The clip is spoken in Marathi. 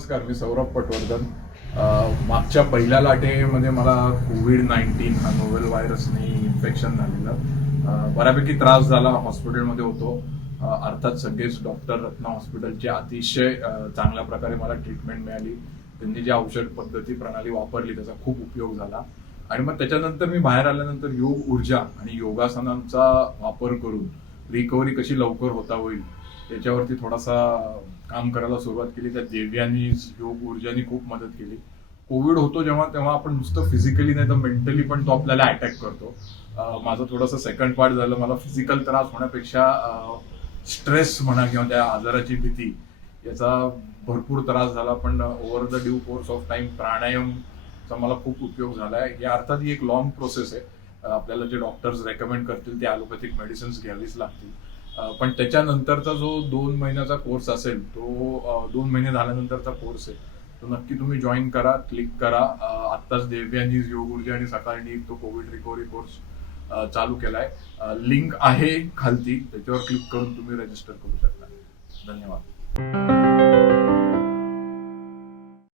नमस्कार, मी सौरभ पटवर्धन. मागच्या पहिल्या लाटेमध्ये मला कोविड-19 हा नोव्हेल व्हायरसने इन्फेक्शन झालेलं. बऱ्यापैकी त्रास झाला, हॉस्पिटलमध्ये होतो. अर्थात सगळेच डॉक्टर रत्ना हॉस्पिटलचे अतिशय चांगल्या प्रकारे मला ट्रीटमेंट मिळाली. त्यांनी जी औषध पद्धती प्रणाली वापरली त्याचा खूप उपयोग झाला. आणि मग त्याच्यानंतर मी बाहेर आल्यानंतर योग ऊर्जा आणि योगासनांचा वापर करून रिकव्हरी कशी लवकर होता होईल त्याच्यावरती थोडासा काम करायला सुरुवात केली. त्या देव्यांनी योग ऊर्जानी खूप मदत केली. कोविड होतो जेव्हा तेव्हा आपण नुसतं फिजिकली नाही तर मेंटली पण तो आपल्याला अटॅक करतो. माझं थोडंसं सेकंड पार्ट झालं. मला फिजिकल त्रास होण्यापेक्षा स्ट्रेस म्हणा किंवा त्या आजाराची भीती याचा भरपूर त्रास झाला. पण over the due course of time प्राणायामचा मला खूप उपयोग झालाय. या अर्थात ही एक लॉंग प्रोसेस आहे. आपल्याला जे डॉक्टर्स रेकमेंड करतील ते ॲलोपॅथिक मेडिसिन्स घ्यावीच लागतील. पण त्याच्यानंतरचा जो 2 महिन्याचा कोर्स असेल तो 2 महिने झाल्यानंतरचा कोर्स आहे तो नक्की तुम्ही जॉईन करा, क्लिक करा. आत्ताच देव्यांनी योग ऊर्जा आणि सकाळनी तो कोविड रिकव्हरी कोर्स चालू केलाय. लिंक आहे खालती, त्याच्यावर क्लिक करून तुम्ही रजिस्टर करू शकता. धन्यवाद.